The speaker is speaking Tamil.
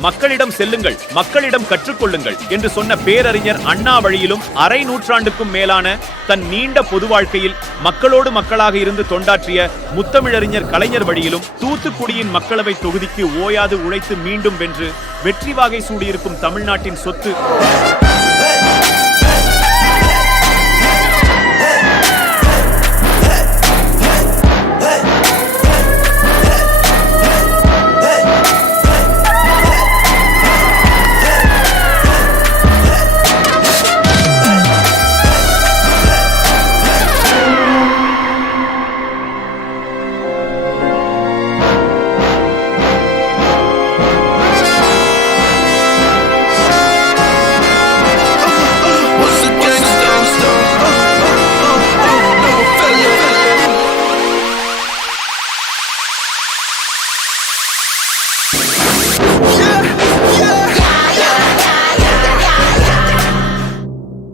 மக்களிடம் செல்லுங்கள், மக்களிடம் கற்றுக்கொள்ளுங்கள் என்று சொன்ன பேரறிஞர் அண்ணா வழியிலும் அரை நூற்றாண்டுக்கும் மேலான தன் நீண்ட பொது வாழ்க்கையில் மக்களோடு மக்களாக இருந்து தொண்டாற்றிய முத்தமிழறிஞர் கலைஞர் வழியிலும் தூத்துக்குடியின் மக்களவை தொகுதிக்கு ஓயாது உழைத்து மீண்டும் வென்று வெற்றி வாகை சூடியிருக்கும் தமிழ்நாட்டின் சொத்து